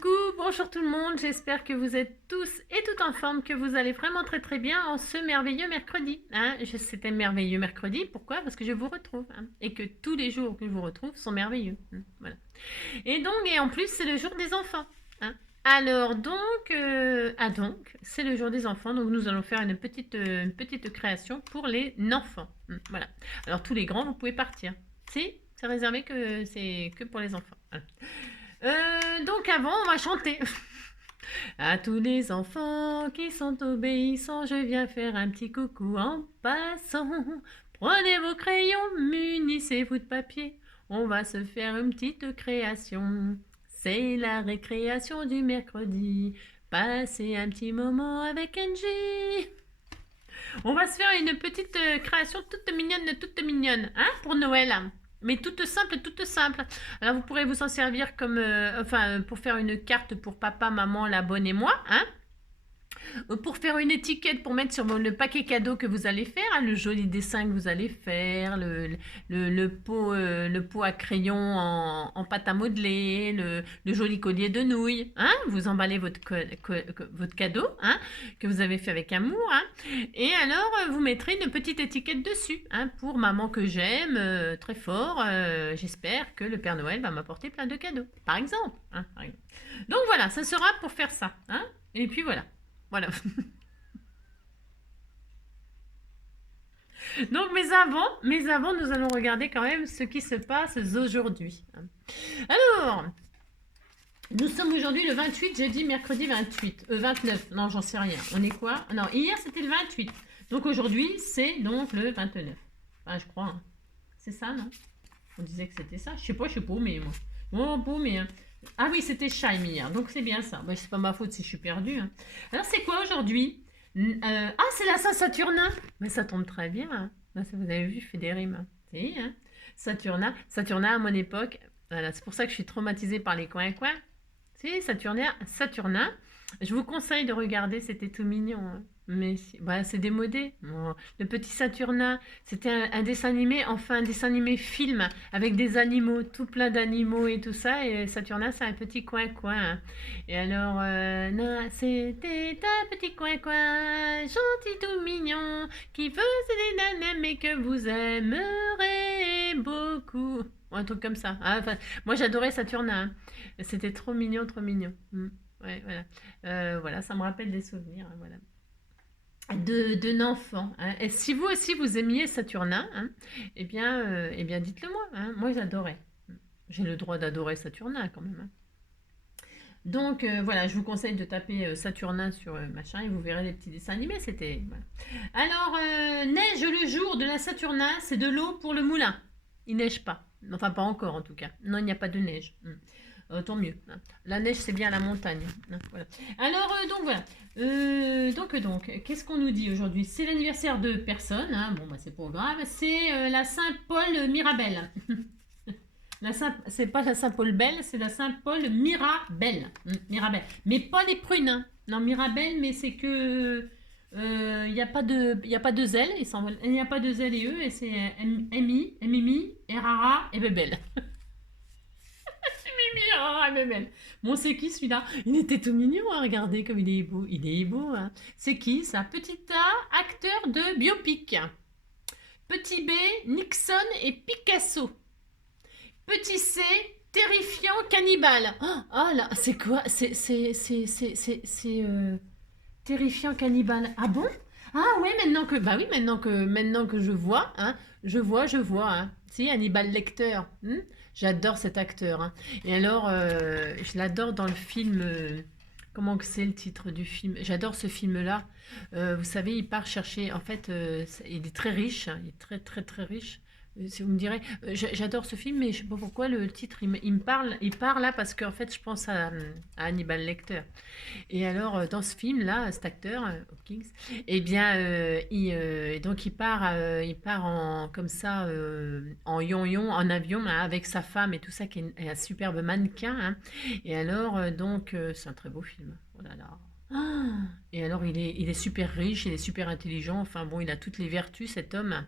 Coucou, bonjour tout le monde, j'espère que vous êtes tous et toutes en forme, que vous allez vraiment très très bien en ce merveilleux mercredi. C'est un merveilleux mercredi, pourquoi? Parce que je vous retrouve, et que tous les jours que je vous retrouve sont merveilleux. Voilà. Et en plus c'est le jour des enfants. Alors donc, c'est le jour des enfants, donc nous allons faire une petite création pour les enfants. Voilà. Alors tous les grands, vous pouvez partir. Si, c'est réservé que c'est que pour les enfants. Voilà. Donc avant, on va chanter. À tous les enfants qui sont obéissants, je viens faire un petit coucou en passant. Prenez vos crayons, munissez-vous de papier. On va se faire une petite création. C'est la récréation du mercredi. Passez un petit moment avec Angie. On va se faire une petite création toute mignonne, pour Noël. Mais toute simple, toute simple. Alors vous pourrez vous en servir comme, pour faire une carte pour papa, maman, la bonne et moi, pour faire une étiquette pour mettre sur le paquet cadeau que vous allez faire, le joli dessin que vous allez faire, le pot à crayon en pâte à modeler, le joli collier de nouilles. Vous emballez votre cadeau que vous avez fait avec amour. Et alors, vous mettrez une petite étiquette dessus pour maman que j'aime très fort. J'espère que le Père Noël va m'apporter plein de cadeaux, par exemple. Donc voilà, ça sera pour faire ça. Et puis voilà. Voilà. Donc, mais avant, nous allons regarder quand même ce qui se passe aujourd'hui. Alors, nous sommes aujourd'hui le 28, j'ai dit mercredi 28, 29, non, j'en sais rien. On est quoi? Non, hier c'était le 28. Donc aujourd'hui, c'est donc le 29. Enfin, je crois. C'est ça, non? On disait que c'était ça. Je sais pas, mais moi. Bon, paumé. Ah oui, c'était Shime hier, donc c'est bien ça. C'est pas ma faute si je suis perdue. Alors c'est quoi aujourd'hui? C'est la Saint-Saturnin. Mais ça tombe très bien. Vous avez vu, je fais des rimes. Si, Saturnin. Saturnin à mon époque. Voilà, c'est pour ça que je suis traumatisée par les coins-coins. Si, Saturnin. Je vous conseille de regarder, c'était tout mignon. Mais c'est démodé. Bon, le petit Saturnin, c'était un dessin animé, enfin un dessin animé film avec des animaux, tout plein d'animaux et tout ça. Et Saturnin, c'est un petit coin-coin. Et alors, non, c'était un petit coin-coin, gentil tout mignon, qui faisait des nanas mais que vous aimerez beaucoup. Un truc comme ça. Moi, j'adorais Saturnin. C'était trop mignon, trop mignon. Ouais, voilà. Voilà, ça me rappelle des souvenirs. Voilà. D'un enfant. Et si vous aussi vous aimiez Saturnin, eh bien dites-le moi. Moi j'adorais. J'ai le droit d'adorer Saturnin quand même. Donc voilà, je vous conseille de taper Saturnin sur machin et vous verrez les petits dessins animés. C'était. Voilà. Alors, neige le jour de la Saturnin, c'est de l'eau pour le moulin. Il neige pas. Enfin, pas encore en tout cas. Non, il n'y a pas de neige. Tant mieux. La neige, c'est bien la montagne. Voilà. Alors, donc voilà. Donc, qu'est-ce qu'on nous dit aujourd'hui? C'est l'anniversaire de personne. C'est pas grave. C'est la Saint-Paul Mirabelle. C'est pas la Saint-Paul Belle, c'est la Saint-Paul Mirabelle. Mirabelle. Mais pas les prunes. Non, Mirabelle, mais c'est que. Il n'y a pas de zèle. Il n'y a pas de zèle et eux. Et c'est Mimi, Erara et Bebel. Bon, c'est qui celui-là? Il était tout mignon à regarder comme il est beau. Il est beau. C'est qui ça? Petit A, acteur de biopic. Petit B, Nixon et Picasso. Petit C, terrifiant cannibale. Oh là, c'est quoi? C'est terrifiant cannibale. Ah bon? Ah ouais, maintenant que je vois, je vois. Si, Hannibal Lecter. J'adore cet acteur. Et alors, je l'adore dans le film. Comment que c'est le titre du film? J'adore ce film-là. Vous savez, il part chercher. En fait, il est très riche. Il est très, très, très riche. Si vous me direz, j'adore ce film, mais je sais pas pourquoi le titre, il me parle. Il part là parce qu'en fait, je pense à Hannibal Lecter. Et alors, dans ce film-là, cet acteur, Hopkins, eh bien, donc il part comme ça, en yon-yon, en avion, avec sa femme et tout ça, qui est un superbe mannequin. Et alors, c'est un très beau film. Oh là là. Et alors, il est super riche, il est super intelligent. Enfin bon, il a toutes les vertus, cet homme.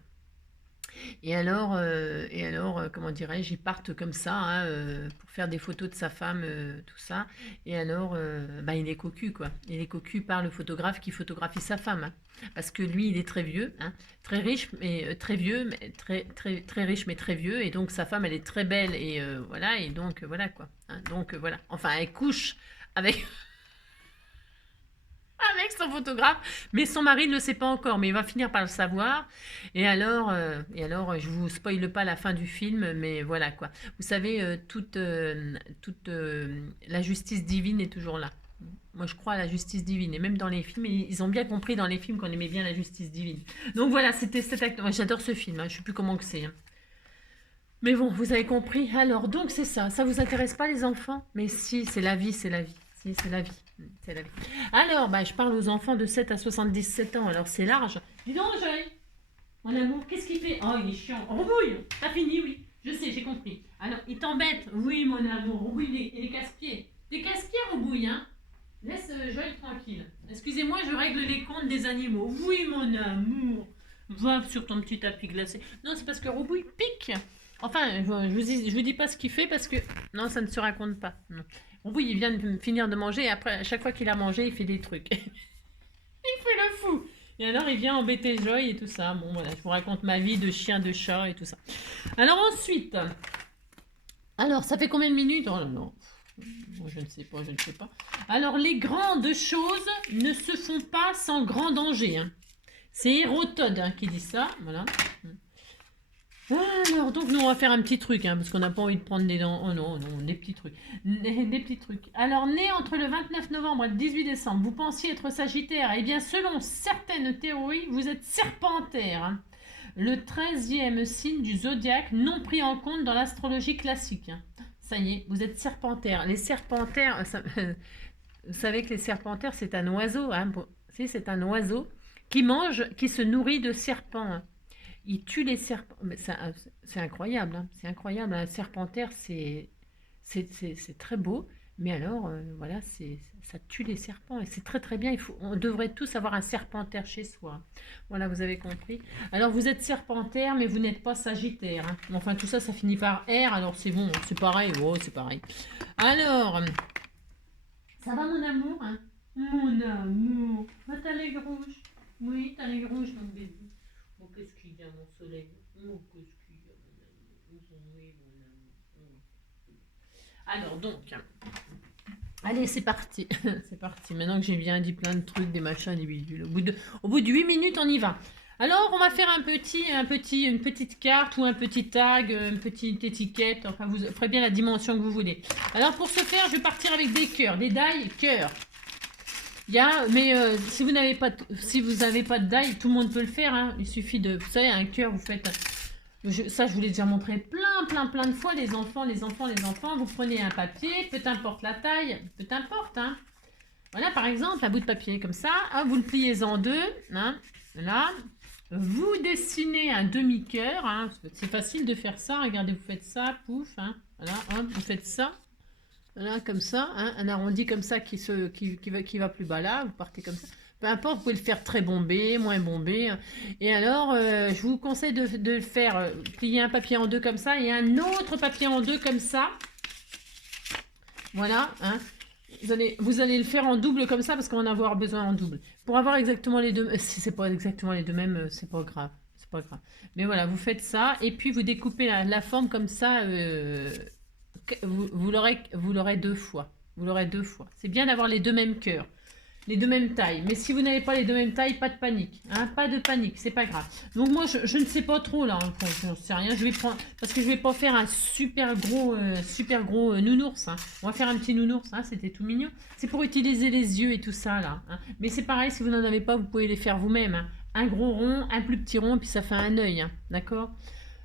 Comment dirais-je, ils partent comme ça, hein, pour faire des photos de sa femme, tout ça. Et alors, bah, il est cocu, quoi. Il est cocu par le photographe qui photographie sa femme, hein. Parce que lui, il est très vieux, hein, très riche, mais très vieux, mais très riche, mais très vieux. Et donc, sa femme, elle est très belle, et voilà. Et donc, voilà, quoi, hein. Donc, voilà. Enfin, elle couche avec, avec son photographe, mais son mari ne le sait pas encore, mais il va finir par le savoir. Je vous spoile pas la fin du film, mais voilà quoi. Vous savez, la justice divine est toujours là. Moi, je crois à la justice divine, et même dans les films, ils ont bien compris dans les films qu'on aimait bien la justice divine. Donc voilà, c'était cet acte. Moi, j'adore ce film, hein, je sais plus comment que c'est, hein. Mais bon, vous avez compris. Alors, donc c'est ça. Ça vous intéresse pas les enfants? Mais si, c'est la vie, c'est la vie. Si, c'est la vie. C'est la vie. Alors, bah, je parle aux enfants de 7 à 77 ans. Alors, c'est large. Dis donc, Joël, mon amour, qu'est-ce qu'il fait? Oh, il est chiant. Rebouille. T'as fini, oui. Je sais, j'ai compris. Alors, il t'embête? Oui, mon amour. Rebouille les casse-pieds. Des casse-pieds, Rebouille, hein? Laisse Joël tranquille. Excusez-moi, je règle les comptes des animaux. Oui, mon amour. Va sur ton petit tapis glacé. Non, c'est parce que Rebouille pique. Enfin, je vous dis pas ce qu'il fait parce que... Non, ça ne se raconte pas. Non. Oui, il vient de finir de manger et après, à chaque fois qu'il a mangé, il fait des trucs. Il fait le fou. Et alors, il vient embêter Joy et tout ça. Bon, voilà, je vous raconte ma vie de chien, de chat et tout ça. Alors ensuite... Alors, ça fait combien de minutes? Oh là là. Je ne sais pas, je ne sais pas. Alors, les grandes choses ne se font pas sans grand danger, hein. C'est Hérodote, hein, qui dit ça. Voilà. Alors, donc, nous, on va faire un petit truc, hein, parce qu'on n'a pas envie de prendre des dents. Oh non, non, des petits trucs. Des petits trucs. Alors, né entre le 29 novembre et le 18 décembre, vous pensiez être Sagittaire. Eh bien, selon certaines théories, vous êtes Serpentaire, hein. Le 13e signe du zodiaque non pris en compte dans l'astrologie classique, hein. Ça y est, vous êtes Serpentaire. Les Serpentaires, vous savez que les Serpentaires, c'est un oiseau, hein. Si, c'est un oiseau qui mange, qui se nourrit de serpents, hein. Il tue les serpents. C'est incroyable, hein. C'est incroyable. Un serpentaire, c'est très beau. Mais alors, voilà, ça tue les serpents. Et c'est très très bien. On devrait tous avoir un serpentaire chez soi. Voilà, vous avez compris. Alors, vous êtes serpentaire, mais vous n'êtes pas sagittaire, hein. Enfin, tout ça, ça finit par R. Alors, c'est bon, c'est pareil. Oh, c'est pareil. Alors, ça va, mon amour, hein? Mon amour. Ah, t'as les rouges. Oui, t'as les rouges, mon bébé. Oh, qu'est-ce qu'il y a, mon soleil? Oh, qu'est-ce qu'il y a, mon amour? Oui, mon amour. Oui. Alors, donc, allez, c'est parti. C'est parti. Maintenant que j'ai bien dit plein de trucs, des machins, des bidules. Au bout de 8 minutes, on y va. Alors, on va faire une petite carte ou un petit tag, une petite étiquette. Enfin, vous ferez bien la dimension que vous voulez. Alors, pour ce faire, je vais partir avec des cœurs, des die cœurs. Mais si vous n'avez pas de die, tout le monde peut le faire, hein. Il suffit de, vous savez, un cœur, vous faites, ça je vous l'ai déjà montré plein de fois, les enfants, vous prenez un papier, peu importe la taille, peu importe, hein. Voilà, par exemple, un bout de papier comme ça, hein, vous le pliez en deux, hein, là, vous dessinez un demi-cœur, hein, c'est facile de faire ça, regardez, vous faites ça, pouf, hein, voilà, hop, vous faites ça. Voilà, comme ça, hein, un arrondi comme ça qui va plus bas là, vous partez comme ça. Peu importe, vous pouvez le faire très bombé, moins bombé. Et alors, je vous conseille de le faire plier un papier en deux comme ça et un autre papier en deux comme ça. Voilà, hein. Vous allez le faire en double comme ça parce qu'on va en avoir besoin en double. Pour avoir exactement les deux, si c'est pas exactement les deux mêmes, c'est pas grave. C'est pas grave. Mais voilà, vous faites ça et puis vous découpez la forme comme ça. Vous l'aurez deux fois. Vous l'aurez deux fois. C'est bien d'avoir les deux mêmes cœurs, les deux mêmes tailles. Mais si vous n'avez pas les deux mêmes tailles, pas de panique, hein, pas de panique, c'est pas grave. Donc moi, je ne sais pas trop là. Je ne sais rien. Je vais prendre parce que je vais pas faire un super gros nounours, hein. On va faire un petit nounours. Hein, c'était tout mignon. C'est pour utiliser les yeux et tout ça là, hein. Mais c'est pareil. Si vous n'en avez pas, vous pouvez les faire vous-même, hein. Un gros rond, un plus petit rond, puis ça fait un œil, hein, d'accord.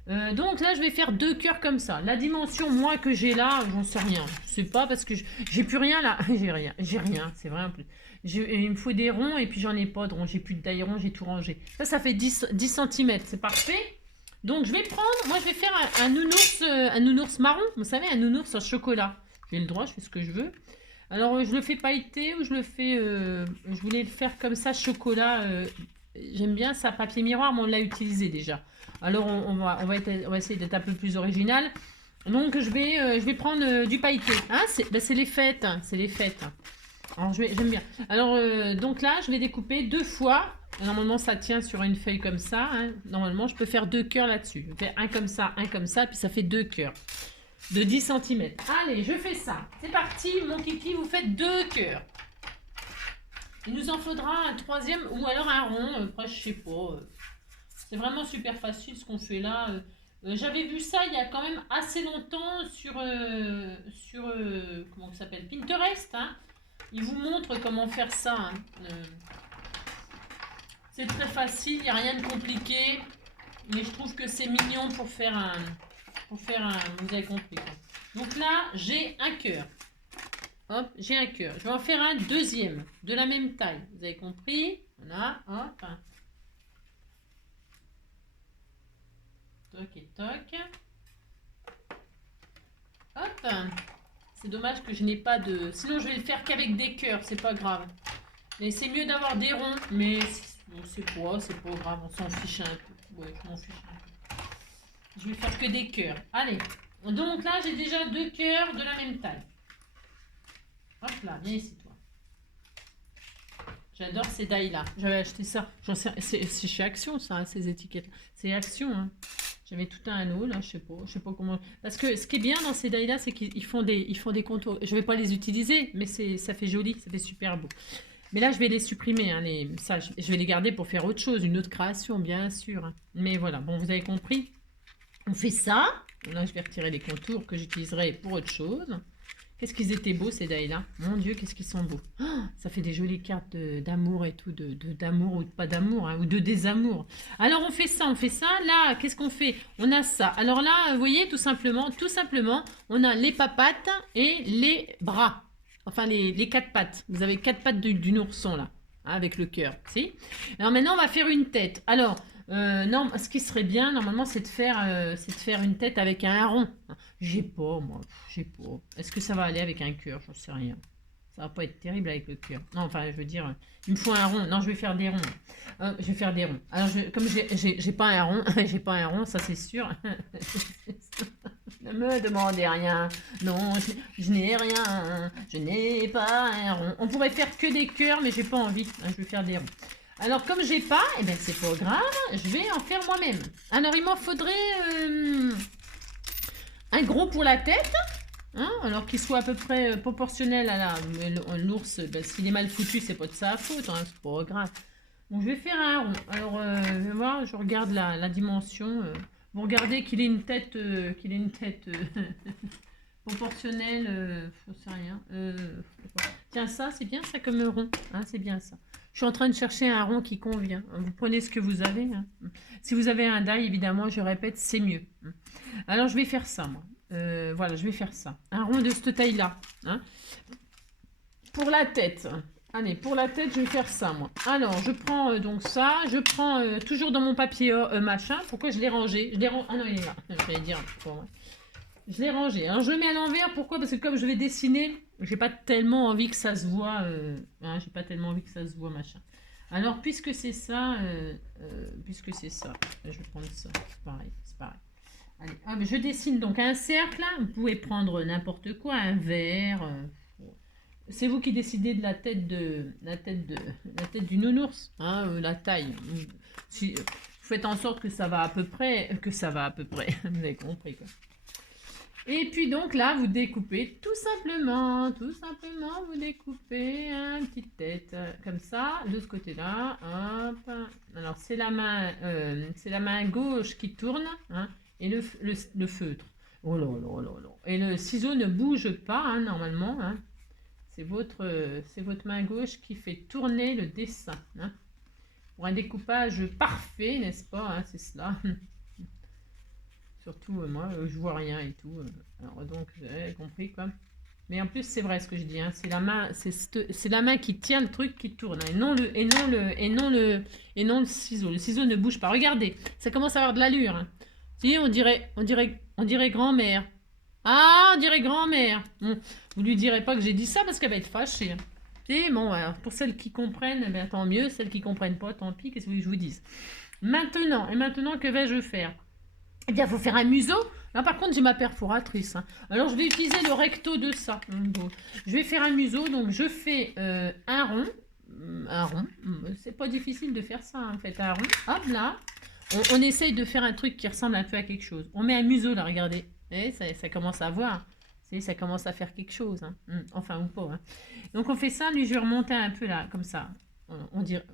Donc là, je vais faire deux cœurs comme ça. La dimension, moi, que j'ai là, j'en sais rien. Je sais pas parce que j'ai plus rien là. J'ai rien, c'est vrai en plus. Il me faut des ronds et puis j'en ai pas de ronds. J'ai plus de taille rond, j'ai tout rangé. Ça fait 10 cm, c'est parfait. Donc je vais prendre, moi je vais faire un nounours marron. Vous savez, un nounours en chocolat. J'ai le droit, je fais ce que je veux. Alors je le fais pailleter ou je le fais, je voulais le faire comme ça, chocolat j'aime bien ça, papier miroir, mais on l'a utilisé déjà. Alors on va essayer d'être un peu plus original. Donc je vais prendre du pailleté. Hein, c'est les fêtes, hein, c'est les fêtes. Alors j'aime bien. Alors donc là, je vais découper 2 fois. Normalement, ça tient sur une feuille comme ça. Hein. Normalement, je peux faire 2 cœurs là-dessus. Je fais un comme ça, puis ça fait 2 cœurs de 10 cm. Allez, je fais ça. C'est parti, mon kiki, vous faites 2 cœurs. Il nous en faudra un 3e ou alors un rond. Après, je sais pas. C'est vraiment super facile ce qu'on fait là. J'avais vu ça il y a quand même assez longtemps sur comment ça s'appelle, Pinterest. Hein. Il vous montre comment faire ça. Hein. C'est très facile, il n'y a rien de compliqué. Mais je trouve que c'est mignon pour faire un... Vous avez compris. Quoi. Donc là, j'ai un cœur. Hop, j'ai un cœur. Je vais en faire un 2e de la même taille. Vous avez compris? Voilà, hop. Toc et toc. Hop. C'est dommage que je n'ai pas de... Sinon, je vais le faire qu'avec des cœurs, c'est pas grave. Mais c'est mieux d'avoir des ronds. Mais bon, c'est pas grave, on s'en fiche un peu. Ouais, je m'en fiche un peu. Je vais faire que des cœurs. Allez. Donc là, j'ai déjà 2 cœurs de la même taille. Hop là, viens ici, toi. J'adore ces die-là. J'avais acheté ça. C'est chez Action, ça, hein, ces étiquettes. C'est Action, hein. J'avais tout un anneau, là, je sais pas comment... Parce que ce qui est bien dans ces die-là, c'est qu'ils font des contours. Je vais pas les utiliser, mais ça fait joli, ça fait super beau. Mais là, je vais les supprimer, hein, ça, je vais les garder pour faire autre chose, une autre création, bien sûr. Hein. Mais voilà, bon, vous avez compris. On fait ça. Là, je vais retirer les contours que j'utiliserai pour autre chose. Qu'est-ce qu'ils étaient beaux, ces die-là. Mon Dieu, qu'est-ce qu'ils sont beaux. Oh, ça fait des jolies cartes d'amour et tout, d'amour ou pas d'amour, hein, ou de désamour. Alors, on fait ça. Là, qu'est-ce qu'on fait? On a ça. Alors là, vous voyez, tout simplement, on a les papates et les bras. Enfin, les 4 pattes. Vous avez 4 pattes d'une ourson, là, hein, avec le cœur. Si. Alors maintenant, on va faire une tête. Alors... non, ce qui serait bien, normalement, c'est de faire une tête avec un rond. J'ai pas, moi. J'ai pas. Est-ce que ça va aller avec un cœur? J'en sais rien. Ça va pas être terrible avec le cœur. Non, enfin, je veux dire, il me faut un rond. Non, je vais faire des ronds. Je vais faire des ronds. Alors, comme j'ai pas un rond, j'ai pas un rond, ça c'est sûr. Ne me demandez rien. Non, je n'ai rien. Je n'ai pas un rond. On pourrait faire que des cœurs, mais j'ai pas envie. Je vais faire des ronds. Alors, comme j'ai pas, eh bien, c'est pas grave, je vais en faire moi-même. Alors, il m'en faudrait un gros pour la tête, hein, alors qu'il soit à peu près proportionnel à l'ours. Ben, s'il est mal foutu, c'est pas de sa faute, hein, c'est pas grave. Bon, je vais faire un rond. Alors, je vais voir, je regarde la dimension. Vous regardez qu'il ait une tête, proportionnelle, je sais rien. Tiens, ça, c'est bien ça comme rond, hein, c'est bien ça. Je suis en train de chercher un rond qui convient. Vous prenez ce que vous avez. Hein. Si vous avez un die, évidemment, je répète, c'est mieux. Alors, je vais faire ça, moi. Voilà, je vais faire ça. Un rond de cette taille-là. Hein. Pour la tête. Allez, pour la tête, je vais faire ça, moi. Alors, je prends donc ça. Je prends toujours dans mon papier machin. Pourquoi je l'ai rangé? Ah non, il est là. Je vais dire. Je l'ai rangé. Alors, je le mets à l'envers. Pourquoi? Parce que comme je vais dessiner... J'ai pas tellement envie que ça se voit, hein, j'ai pas tellement envie que ça se voit, machin. Alors, puisque c'est ça, je vais prendre ça, c'est pareil. Allez, je dessine donc un cercle, vous pouvez prendre n'importe quoi, un verre, c'est vous qui décidez de la tête du nounours, hein, la taille. Si, vous faites en sorte que ça va à peu près, vous avez compris, quoi. Et puis donc là, vous découpez tout simplement, vous découpez une petite tête comme ça, de ce côté-là, hop. Alors c'est la main gauche qui tourne, hein, et le feutre. Oh là là là là. Et le ciseau ne bouge pas, hein, normalement, hein. C'est votre main gauche qui fait tourner le dessin, hein. Pour un découpage parfait, n'est-ce pas, hein, c'est cela. Surtout, moi, je vois rien et tout. Alors, donc, j'ai compris, quoi. Mais en plus, c'est vrai ce que je dis. Hein, c'est la main qui tient le truc qui tourne. Hein, et non le ciseau. Le ciseau ne bouge pas. Regardez, ça commence à avoir de l'allure. Hein. Si, on dirait grand-mère. Ah, on dirait grand-mère. Bon, vous lui direz pas que j'ai dit ça parce qu'elle va être fâchée. Hein. Et bon, alors, pour celles qui comprennent, ben, tant mieux. Celles qui comprennent pas, tant pis. Qu'est-ce que je vous dise? Maintenant, que vais-je faire? Eh bien, il faut faire un museau. Là, par contre, j'ai ma perforatrice. Hein. Alors, je vais utiliser le recto de ça. Donc, je vais faire un museau. Donc, je fais un rond. Un rond. C'est pas difficile de faire ça, en fait. Un rond. Hop, là. On essaye de faire un truc qui ressemble un peu à quelque chose. On met un museau, là, regardez. Et ça commence à voir. Ça commence à faire quelque chose. Hein. Enfin, ou pas. Hein. Donc, on fait ça. Lui, je vais remonter un peu, là, comme ça.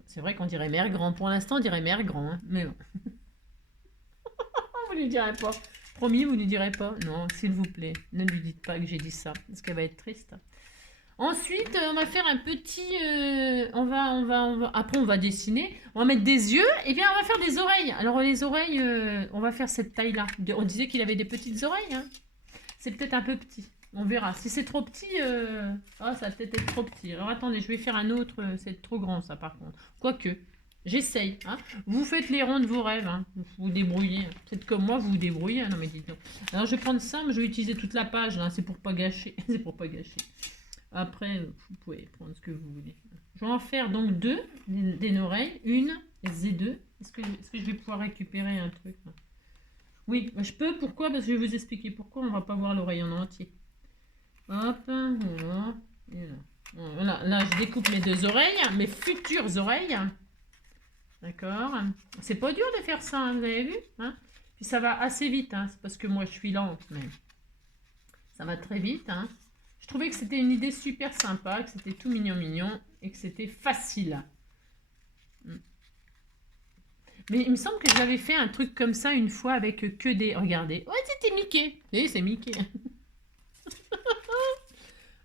C'est vrai qu'on dirait mère grand. Pour l'instant, on dirait mère grand. Hein. Mais bon. Vous lui direz pas. Promis, vous lui direz pas. Non, s'il vous plaît, ne lui dites pas que j'ai dit ça, parce qu'elle va être triste. Ensuite, on va faire un petit... Après, on va dessiner. On va mettre des yeux. Et bien, on va faire des oreilles. Alors, les oreilles, on va faire cette taille-là. On disait qu'il avait des petites oreilles. Hein. C'est peut-être un peu petit. On verra. Si c'est trop petit, ça va peut-être être trop petit. Alors, attendez, je vais faire un autre. C'est trop grand, ça, par contre. Quoique... J'essaye. Hein. Vous faites les ronds de vos rêves. Hein. Vous vous débrouillez. Peut-être comme moi, vous vous débrouillez. Hein. Non, mais dites donc. Alors, je vais prendre ça, mais je vais utiliser toute la page. Hein. C'est pour pas gâcher. C'est pour pas gâcher. Après, vous pouvez prendre ce que vous voulez. Je vais en faire donc deux des oreilles. Une et deux. Est-ce que je vais pouvoir récupérer un truc là? Oui, je peux. Pourquoi? Parce que je vais vous expliquer pourquoi on va pas voir l'oreille en entier. Hop, voilà. Et là. Voilà. Là, je découpe mes deux oreilles. Mes futures oreilles. D'accord. C'est pas dur de faire ça, hein, vous avez vu hein. Puis ça va assez vite, hein. C'est parce que moi je suis lente, mais ça va très vite. Hein. Je trouvais que c'était une idée super sympa, que c'était tout mignon et que c'était facile. Mais il me semble que j'avais fait un truc comme ça une fois avec que des... Regardez. Ouais, c'était Mickey. Oui, c'est Mickey.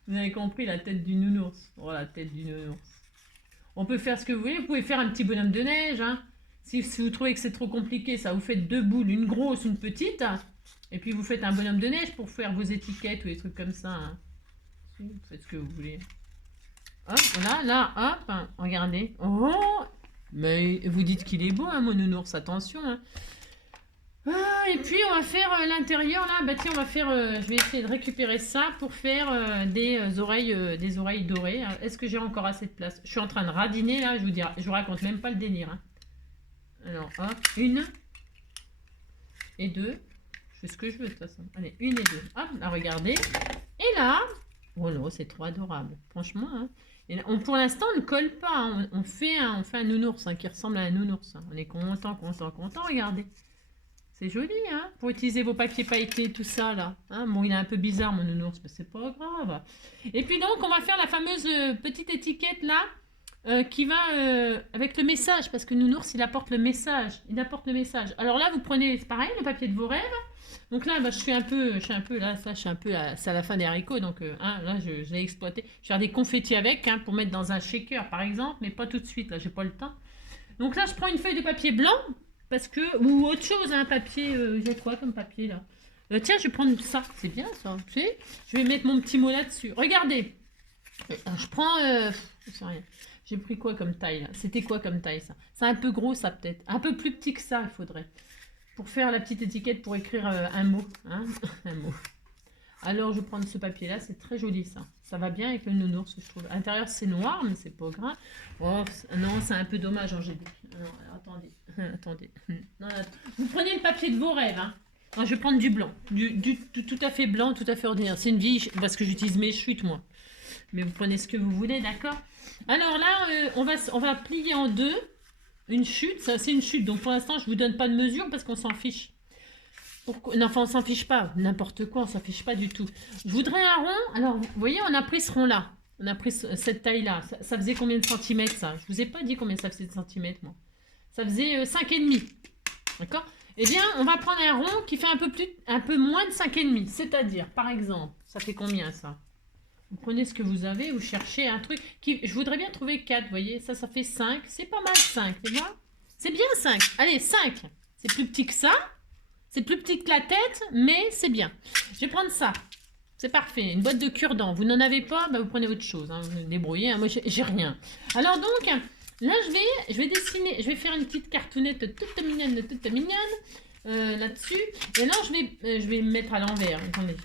Vous avez compris la tête du nounours. Oh, la tête du nounours. On peut faire ce que vous voulez. Vous pouvez faire un petit bonhomme de neige. Hein. Si vous trouvez que c'est trop compliqué, ça vous faites deux boules, une grosse, une petite. Et puis vous faites un bonhomme de neige pour faire vos étiquettes ou des trucs comme ça. Hein. Vous faites ce que vous voulez. Hop, voilà, là, hop. Regardez. Oh, mais vous dites qu'il est beau, hein, mon nounours. Attention. Hein. Et puis on va faire l'intérieur là, bah tiens on va faire, je vais essayer de récupérer ça pour faire des oreilles dorées. Est-ce que j'ai encore assez de place? Je suis en train de radiner là, je vous raconte même pas le délire. Hein. Alors hop, une et deux, je fais ce que je veux de toute façon. Allez, une et deux, hop, là regardez. Et là, oh non c'est trop adorable, franchement. Hein. Et là, pour l'instant on ne colle pas, hein. On fait un nounours hein, qui ressemble à un nounours. Hein. On est content, regardez. C'est joli, hein, pour utiliser vos papiers pailletés, tout ça, là. Hein, bon, il est un peu bizarre, mon nounours, mais c'est pas grave. Et puis donc, on va faire la fameuse petite étiquette, là, qui va avec le message, parce que nounours, il apporte le message. Alors là, vous prenez, c'est pareil, le papier de vos rêves. Donc là, bah, je suis un peu, là, c'est à la fin des haricots, donc hein, là, je l'ai exploité. Je vais faire des confettis avec, hein, pour mettre dans un shaker, par exemple, mais pas tout de suite, là, j'ai pas le temps. Donc là, je prends une feuille de papier blanc, parce que, ou autre chose, un papier, j'ai quoi comme papier là tiens, je vais prendre ça, c'est bien ça, tu sais. Je vais mettre mon petit mot là-dessus. Regardez, je prends, je sais rien. J'ai pris quoi comme taille là? C'était quoi comme taille ça? C'est un peu gros ça peut-être, un peu plus petit que ça il faudrait. Pour faire la petite étiquette pour écrire un mot, hein un mot. Alors je vais prendre ce papier là, c'est très joli ça. Ça va bien avec le nounours je trouve. À l'intérieur c'est noir mais c'est pas grave. Oh non c'est un peu dommage Angélique. Non, attendez. Attendez. Non, vous prenez le papier de vos rêves. Hein. Non, je vais prendre du blanc. Du tout à fait blanc, tout à fait ordinaire. C'est une vieille... Parce que j'utilise mes chutes, moi. Mais vous prenez ce que vous voulez, d'accord? Alors là, on va plier en deux. Une chute, ça c'est une chute. Donc pour l'instant, je vous donne pas de mesure parce qu'on s'en fiche. Pourquoi? Non, enfin, on s'en fiche pas. N'importe quoi, on s'en fiche pas du tout. Je voudrais un rond. Alors, vous voyez, on a pris ce rond-là. On a pris cette taille-là. Ça faisait combien de centimètres, ça? Je vous ai pas dit combien ça faisait de centimètres, moi. Ça faisait 5,5. D'accord? Eh bien, on va prendre un rond qui fait un peu moins de 5,5. C'est-à-dire, par exemple, ça fait combien, ça? Vous prenez ce que vous avez, vous cherchez un truc qui... Je voudrais bien trouver 4, vous voyez? Ça fait 5. C'est pas mal, 5. C'est bien? C'est bien, 5. Allez, 5. C'est plus petit que ça. C'est plus petit que la tête, mais c'est bien. Je vais prendre ça. C'est parfait. Une boîte de cure-dents. Vous n'en avez pas, bah vous prenez autre chose. Hein. Vous vous débrouillez. Hein. Moi, j'ai rien. Alors donc, là, je vais dessiner. Je vais faire une petite cartoonnette toute mignonne, toute mignonne. là-dessus. Et alors, je vais me mettre à l'envers. Attendez.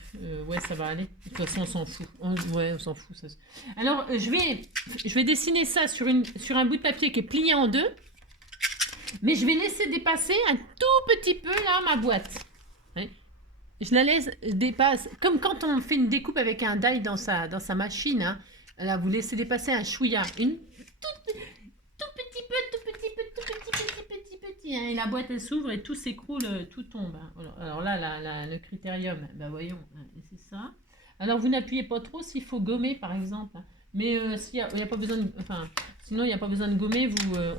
Ouais, ça va aller. De toute façon, on s'en fout. Ouais, on s'en fout. Ça. Alors, je vais dessiner ça sur un bout de papier qui est plié en deux. Mais je vais laisser dépasser un tout petit peu, là, ma boîte. Ouais. Je la laisse dépasser. Comme quand on fait une découpe avec un die dans sa machine. Hein. Là, vous laissez dépasser un chouïa. Tout petit peu, tout petit peu, tout petit. Hein. Et la boîte, elle s'ouvre et tout s'écroule, tout tombe. Hein. Alors là, le critérium, ben voyons, hein, c'est ça. Alors, vous n'appuyez pas trop s'il faut gommer, par exemple. Hein. Mais s'il y a pas besoin de... Enfin, sinon, il n'y a pas besoin de gommer.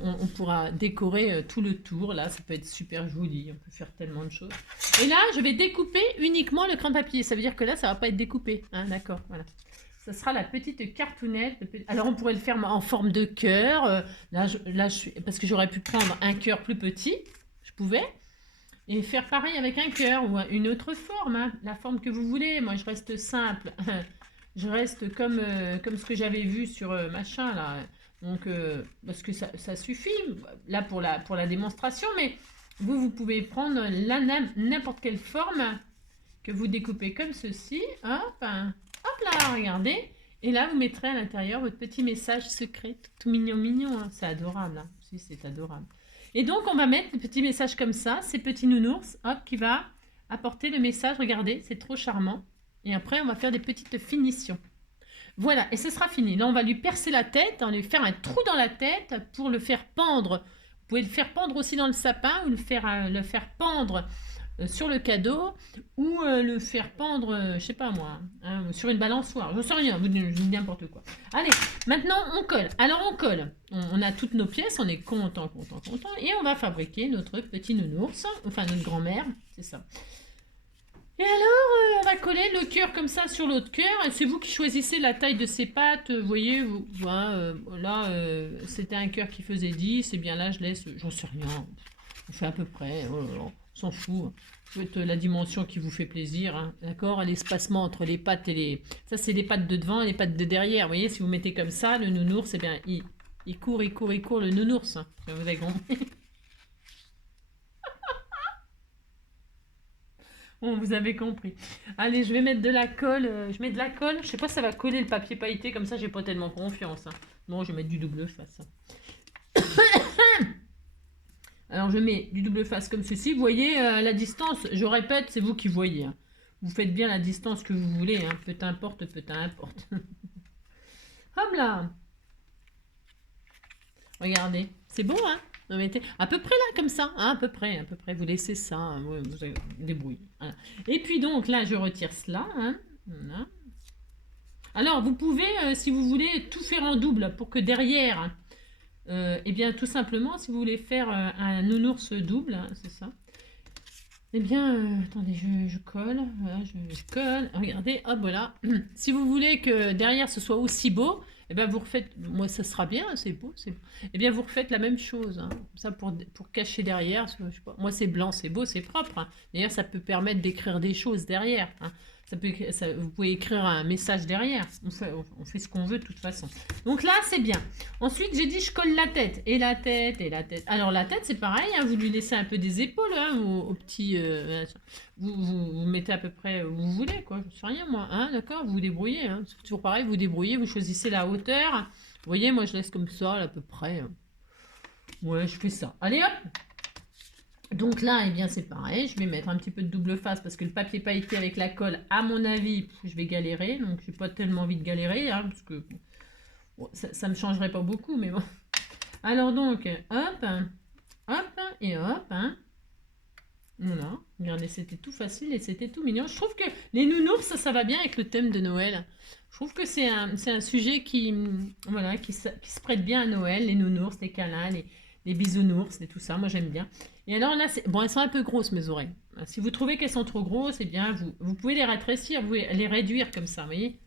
On pourra décorer tout le tour. Là, ça peut être super joli. On peut faire tellement de choses. Et là, je vais découper uniquement le crayon papier. Ça veut dire que là, ça ne va pas être découpé. Hein, d'accord, voilà. Ça sera la petite cartounette. Alors, on pourrait le faire en forme de cœur. Parce que j'aurais pu prendre un cœur plus petit. Je pouvais. Et faire pareil avec un cœur ou une autre forme. Hein, la forme que vous voulez. Moi, je reste simple. Je reste comme ce que j'avais vu sur machin là. Donc parce que ça suffit là pour la démonstration, mais vous pouvez prendre n'importe quelle forme que vous découpez comme ceci. Hop, hein, hop là, regardez. Et là, vous mettrez à l'intérieur votre petit message secret, tout mignon. Hein. C'est adorable. Hein. Si, c'est adorable. Et donc, on va mettre des petits messages comme ça, ces petits nounours, hop, qui va apporter le message. Regardez, c'est trop charmant. Et après, on va faire des petites finitions. Voilà, et ce sera fini. Là, on va lui percer la tête, on va lui faire un trou dans la tête pour le faire pendre. Vous pouvez le faire pendre aussi dans le sapin ou le faire pendre sur le cadeau ou le faire pendre, je sais pas moi, hein, sur une balançoire. Je ne sais rien, je dis n'importe quoi. Allez, maintenant, on colle. Alors, on colle. On a toutes nos pièces, on est content. Et on va fabriquer notre petit nounours, enfin notre grand-mère, c'est ça. Et alors, on va coller le cœur comme ça sur l'autre cœur. Et c'est vous qui choisissez la taille de ses pattes. Vous voyez, voilà, là, c'était un cœur qui faisait 10. Et bien là, je laisse, j'en sais rien. On fait à peu près. Oh là là, on s'en fout. Faites la dimension qui vous fait plaisir. Hein, d'accord. L'espacement entre les pattes et les... Ça, c'est les pattes de devant et les pattes de derrière. Vous voyez, si vous mettez comme ça, le nounours, eh bien, il court, le nounours. Hein, vous avez compris. Bon, vous avez compris. Allez, je vais mettre de la colle. Je mets de la colle. Je sais pas si ça va coller le papier pailleté. Comme ça, j'ai pas tellement confiance. Hein. Bon, je vais mettre du double face. Alors, je mets du double face comme ceci. Vous voyez la distance. Je répète, c'est vous qui voyez. Hein. Vous faites bien la distance que vous voulez. Hein. Peu importe. Hop là. Regardez. C'est beau, hein? Mettez à peu près là comme ça, hein, à peu près, vous laissez ça, hein, vous débrouillez. Voilà. Et puis donc là je retire cela, hein, voilà. Alors vous pouvez, si vous voulez, tout faire en double pour que derrière, eh bien tout simplement, si vous voulez faire un nounours double, hein, c'est ça. Eh bien, attendez, je colle, voilà, je colle, regardez, hop, voilà. Si vous voulez que derrière ce soit aussi beau, eh bien vous refaites, moi ça sera bien, c'est beau. Eh bien vous refaites la même chose, hein, ça pour cacher derrière, je sais pas, moi c'est blanc, c'est beau, c'est propre. Hein. D'ailleurs ça peut permettre d'écrire des choses derrière. Hein. Vous pouvez écrire un message derrière, on fait ce qu'on veut de toute façon. Donc là c'est bien. Ensuite j'ai dit je colle la tête, et la tête. Alors la tête c'est pareil, hein, vous lui laissez un peu des épaules hein, au petit... vous mettez à peu près où vous voulez, quoi. Je sais rien, moi. Hein, d'accord, vous vous débrouillez. Hein. C'est toujours pareil, vous débrouillez, vous choisissez la hauteur. Vous voyez, moi, je laisse comme ça, là, à peu près. Ouais, je fais ça. Allez, hop. Donc là, eh bien, c'est pareil. Je vais mettre un petit peu de double face parce que le papier pailleté avec la colle, à mon avis, je vais galérer. Donc, j'ai pas tellement envie de galérer, hein, parce que bon, ça me changerait pas beaucoup, mais bon. Alors donc, hop, et hop, hein. Voilà, regardez, c'était tout facile et c'était tout mignon. Je trouve que les nounours, ça va bien avec le thème de Noël. Je trouve que c'est un sujet qui se prête bien à Noël, les nounours, les câlins, les bisounours et tout ça. Moi, j'aime bien. Et alors là, bon, elles sont un peu grosses, mes oreilles. Si vous trouvez qu'elles sont trop grosses, eh bien, vous pouvez les rétrécir, vous pouvez les réduire comme ça, vous voyez.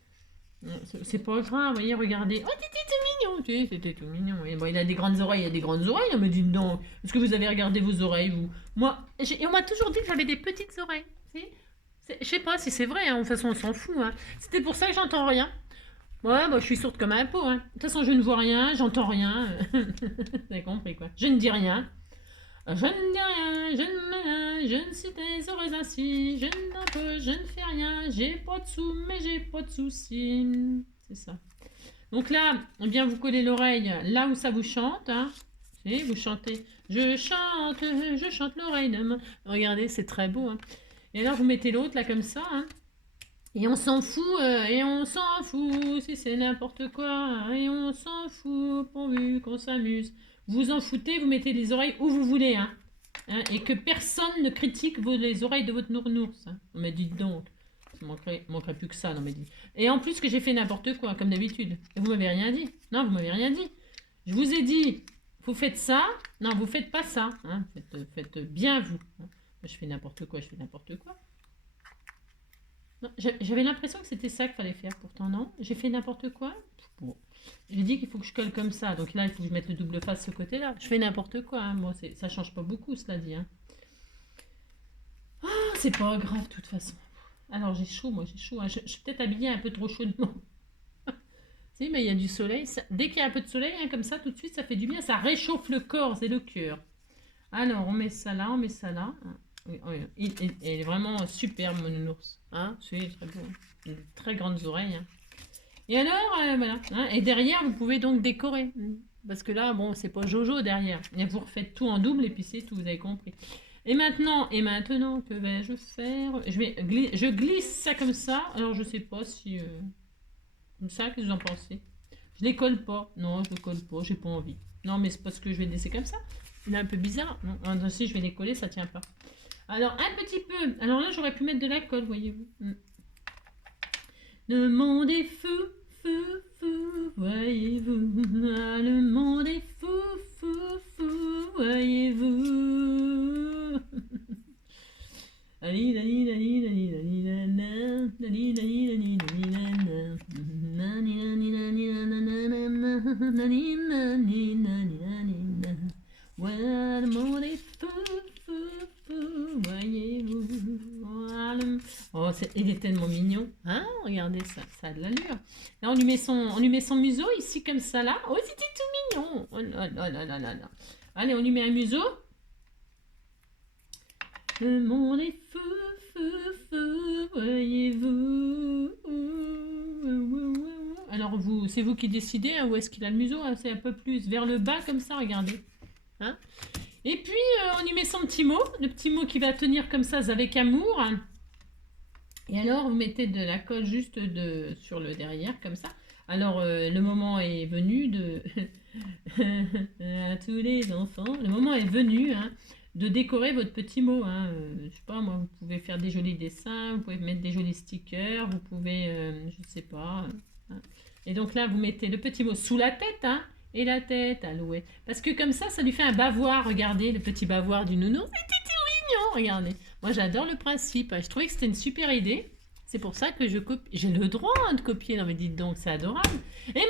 C'est pas grave, vous voyez, regardez. Oh, c'était tout mignon, c'était tout mignon. Et bon, il a des grandes oreilles, hein, mais dites donc. Est-ce que vous avez regardé vos oreilles, vous? Moi, on m'a toujours dit que j'avais des petites oreilles. Je sais pas si c'est vrai, hein, de toute façon, on s'en fout. Hein. C'était pour ça que j'entends rien. Ouais, bah, je suis sourde comme un pot. Hein. De toute façon, je ne vois rien, j'entends rien. Vous avez compris, quoi. Je ne dis rien. Je ne dis rien, je ne, je ne suis des heureuses ainsi, je n'en peux, je ne fais rien, j'ai pas de sous, mais j'ai pas de soucis. C'est ça. Donc là, eh bien, vous collez l'oreille là où ça vous chante. Hein. Vous chantez. Je chante l'oreille de main. Regardez, c'est très beau. Hein. Et alors, vous mettez l'autre là comme ça. Hein. Et on s'en fout, si c'est n'importe quoi. Hein, et on s'en fout, pourvu qu'on s'amuse. Vous en foutez, vous mettez les oreilles où vous voulez. Hein. Hein, et que personne ne critique les oreilles de votre nounours. Hein. Mais dites donc. Il manquerait plus que ça, non mais dit. Et en plus que j'ai fait n'importe quoi, comme d'habitude. Et vous m'avez rien dit. Non, vous m'avez rien dit. Je vous ai dit, vous faites ça. Non, vous faites pas ça. Hein. Faites bien vous. Je fais n'importe quoi, J'avais l'impression que c'était ça qu'il fallait faire. Pourtant, non. J'ai fait n'importe quoi. Bon. J'ai dit qu'il faut que je colle comme ça. Donc là, il faut que je mette le double face de ce côté-là. Je fais n'importe quoi. Hein. Moi, ça change pas beaucoup, cela dit. Hein. Oh, c'est pas grave, de toute façon. Alors j'ai chaud, moi j'ai chaud. Hein. Je suis peut-être habillée un peu trop chaudement. Si, mais il y a du soleil. Dès qu'il y a un peu de soleil, hein, comme ça, tout de suite, ça fait du bien. Ça réchauffe le corps et le cœur. Alors, on met ça là, on met ça là. Oui, oui. Il est vraiment superbe, mon nounours. Hein, c'est très beau. Il a de très grandes oreilles. Hein. Et alors, voilà. Hein. Et derrière, vous pouvez donc décorer. Parce que là, bon, c'est pas Jojo derrière. Et vous refaites tout en double et puis c'est tout, vous avez compris. Et maintenant, que vais-je faire? Je glisse ça comme ça. Alors, je sais pas si... Comme ça, qu'est-ce que vous en pensez? Je les colle pas. Non, je les colle pas, j'ai pas envie. Non, mais c'est parce que je vais le laisser comme ça. Il est un peu bizarre. Non, si je vais les coller, ça tient pas. Alors, un petit peu. Alors là, j'aurais pu mettre de la colle, voyez-vous. Le monde est fou, fou, fou, voyez-vous. Ah, le monde est fou, fou, fou, voyez-vous. Voilà, le monde est fou, fou, fou, voyez-vous. Oh, il est tellement mignon. Hein, regardez ça, ça a de l'allure. Là, on lui met son museau ici comme ça là. Oh, c'était tout mignon. Oh là là là là là. Allez, on lui met un museau. Le monde est fou, fou, fou, voyez-vous. Alors, c'est vous qui décidez hein, où est-ce qu'il a le museau. Hein, c'est un peu plus vers le bas comme ça, regardez. Hein. Et puis, on y met son petit mot. Le petit mot qui va tenir comme ça, avec amour. Hein. Et alors, vous mettez de la colle juste sur le derrière, comme ça. Alors, le moment est venu de... à tous les enfants. Le moment est venu... Hein, de décorer votre petit mot. Hein. Je sais pas, moi, vous pouvez faire des jolis dessins, vous pouvez mettre des jolis stickers, vous pouvez, je sais pas. Hein. Et donc là, vous mettez le petit mot sous la tête, hein, et la tête à l'ouest. Parce que comme ça lui fait un bavoir. Regardez, le petit bavoir du nounours. C'était tout mignon, regardez. Moi, j'adore le principe. Je trouvais que c'était une super idée. C'est pour ça que je copie. J'ai le droit de copier. Non, mais dites donc, c'est adorable. Et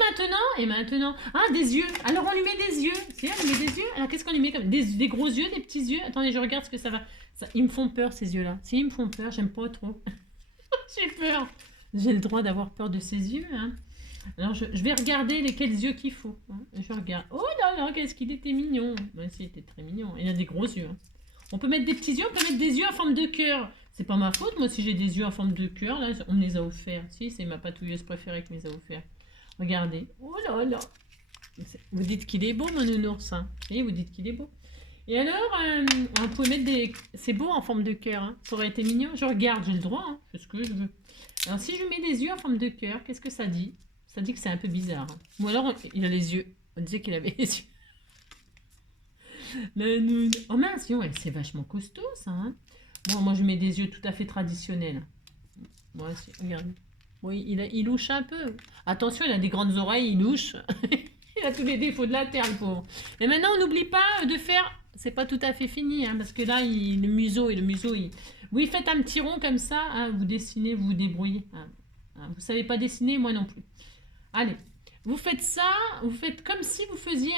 maintenant, ah, des yeux. Alors, on lui met des yeux. Si, on lui met des yeux. Alors, qu'est-ce qu'on lui met comme des gros yeux, des petits yeux. Attendez, je regarde ce que ça va. Ils me font peur, ces yeux-là. Si, ils me font peur, j'aime pas trop. J'ai peur. J'ai le droit d'avoir peur de ces yeux. Hein. Alors, je vais regarder lesquels yeux qu'il faut. Hein. Je regarde. Oh là là, qu'est-ce qu'il était mignon. Ouais, si, il était très mignon. Il a des gros yeux. Hein. On peut mettre des petits yeux, on peut mettre des yeux en forme de cœur. C'est pas ma faute, moi, si j'ai des yeux en forme de cœur, là, on me les a offerts. Si, c'est ma patouilleuse préférée qui me les a offerts. Regardez. Oh là là. Vous dites qu'il est beau, mon nounours. Hein. Et vous dites qu'il est beau. Et alors, on peut mettre des... C'est beau en forme de cœur. Hein. Ça aurait été mignon. Je regarde, j'ai le droit. Hein. Je fais ce que je veux. Alors, si je mets des yeux en forme de cœur, qu'est-ce que ça dit? Ça dit que c'est un peu bizarre. Hein. Ou alors, il a les yeux. On disait qu'il avait les yeux. Oh mince, ouais, c'est vachement costaud, ça. Hein. Moi, je mets des yeux tout à fait traditionnels. Moi, regardez. Oui, il louche un peu. Attention, il a des grandes oreilles, il louche. Il a tous les défauts de la terre, le pauvre. Et maintenant, on n'oublie pas de faire... C'est pas tout à fait fini, hein, parce que là, le museau... Oui, faites un petit rond comme ça. Hein, vous dessinez, vous vous débrouillez. Hein. Vous savez pas dessiner, moi non plus. Allez. Vous faites ça, vous faites comme si vous faisiez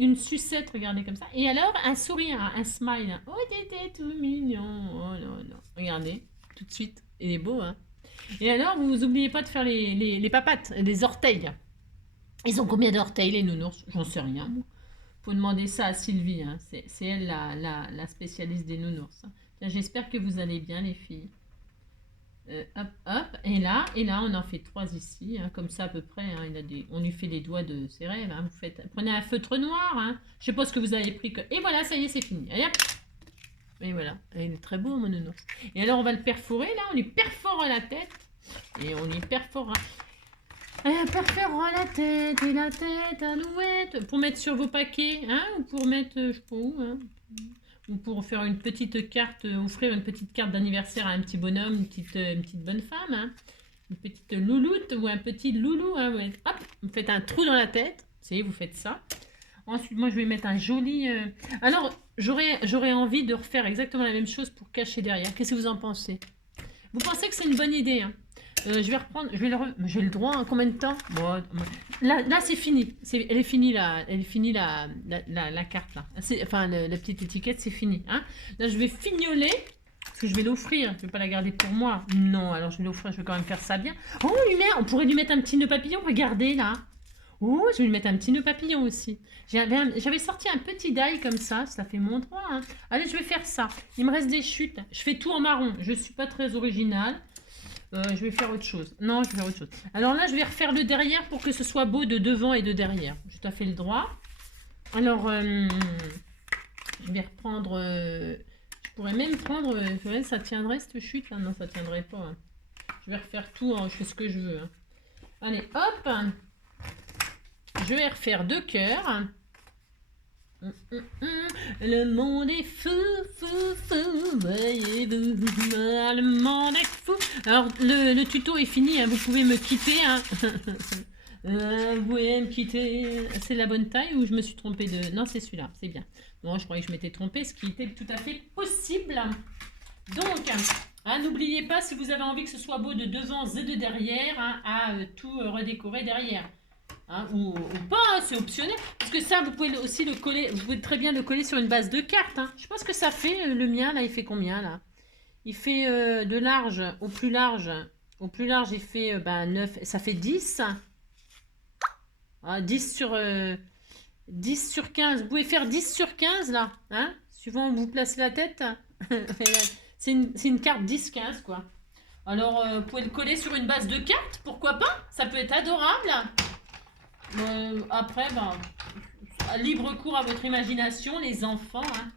une sucette, regardez comme ça. Et alors, un sourire, un smile. Oh, t'étais tout mignon. Oh là là. Regardez, tout de suite. Il est beau, hein. Et alors, vous n'oubliez pas de faire les papates, les orteils. Ils ont combien d'orteils, les nounours? J'en sais rien, moi. Faut demander ça à Sylvie, hein. C'est elle la spécialiste des nounours, hein. J'espère que vous allez bien les filles. Hop, hop, et là, on en fait 3 ici, hein, comme ça à peu près, hein, on lui fait les doigts de ses rêves, hein, prenez un feutre noir, hein, je sais pas ce que vous avez pris, et voilà, ça y est, c'est fini, allez, hop. Et voilà, il est très beau mon nounours. Et alors on va le perforer, là, on lui perfore la tête, et on lui perforera la tête, et la tête alouette, pour mettre sur vos paquets, hein, ou pour mettre, je sais pas où, hein. Ou pour faire une petite carte, offrir une petite carte d'anniversaire à un petit bonhomme, une petite bonne femme, hein. Une petite louloute ou un petit loulou, hein, ouais. Hop, vous faites un trou dans la tête, vous faites ça. Ensuite, moi, je vais mettre un joli... Alors, j'aurais envie de refaire exactement la même chose pour cacher derrière. Qu'est-ce que vous en pensez? Vous pensez que c'est une bonne idée, hein? Je vais reprendre, j'ai le droit, hein, combien de temps? Bon, là c'est fini, elle est finie la carte là, enfin la petite étiquette c'est fini, hein. Là je vais fignoler, parce que je vais l'offrir, je vais pas la garder pour moi, non, alors je vais l'offrir, je vais quand même faire ça bien. Oh, on pourrait lui mettre un petit nœud papillon, regardez là. Oh, je vais lui mettre un petit nœud papillon aussi. J'avais sorti un petit die comme ça fait mon droit, hein. Allez, je vais faire ça, il me reste des chutes, je fais tout en marron, je suis pas très originale. Je vais faire autre chose. Non, je vais faire autre chose. Alors là, je vais refaire le derrière pour que ce soit beau de devant et de derrière. J'ai tout à fait le droit. Alors, je vais reprendre... je pourrais même prendre... ça tiendrait cette chute là? Non, ça tiendrait pas, hein. Je vais refaire tout, hein, je fais ce que je veux, hein. Allez, hop. Je vais refaire 2 cœurs. Le monde est fou, voyez-vous, le monde est fou. Alors, le tuto est fini, hein, vous pouvez me quitter, hein. Vous pouvez me quitter. C'est la bonne taille ou je me suis trompée de... Non, c'est celui-là, c'est bien. Bon, je croyais que je m'étais trompée, ce qui était tout à fait possible. Donc, hein, n'oubliez pas, si vous avez envie que ce soit beau de devant et de derrière, hein, à tout redécorer derrière. Hein, ou pas, c'est optionnel, parce que ça vous pouvez aussi le coller, vous pouvez très bien le coller sur une base de cartes, hein. Je sais pas ce que ça fait, le mien là, il fait combien là? Il fait de large au plus large il fait 9, ça fait 10, ah, 10 sur 15, vous pouvez faire 10 sur 15 là, hein, suivant où vous placez la tête. C'est une carte 10-15 quoi. Alors vous pouvez le coller sur une base de cartes, pourquoi pas, ça peut être adorable. Après, libre cours à votre imagination, les enfants, hein.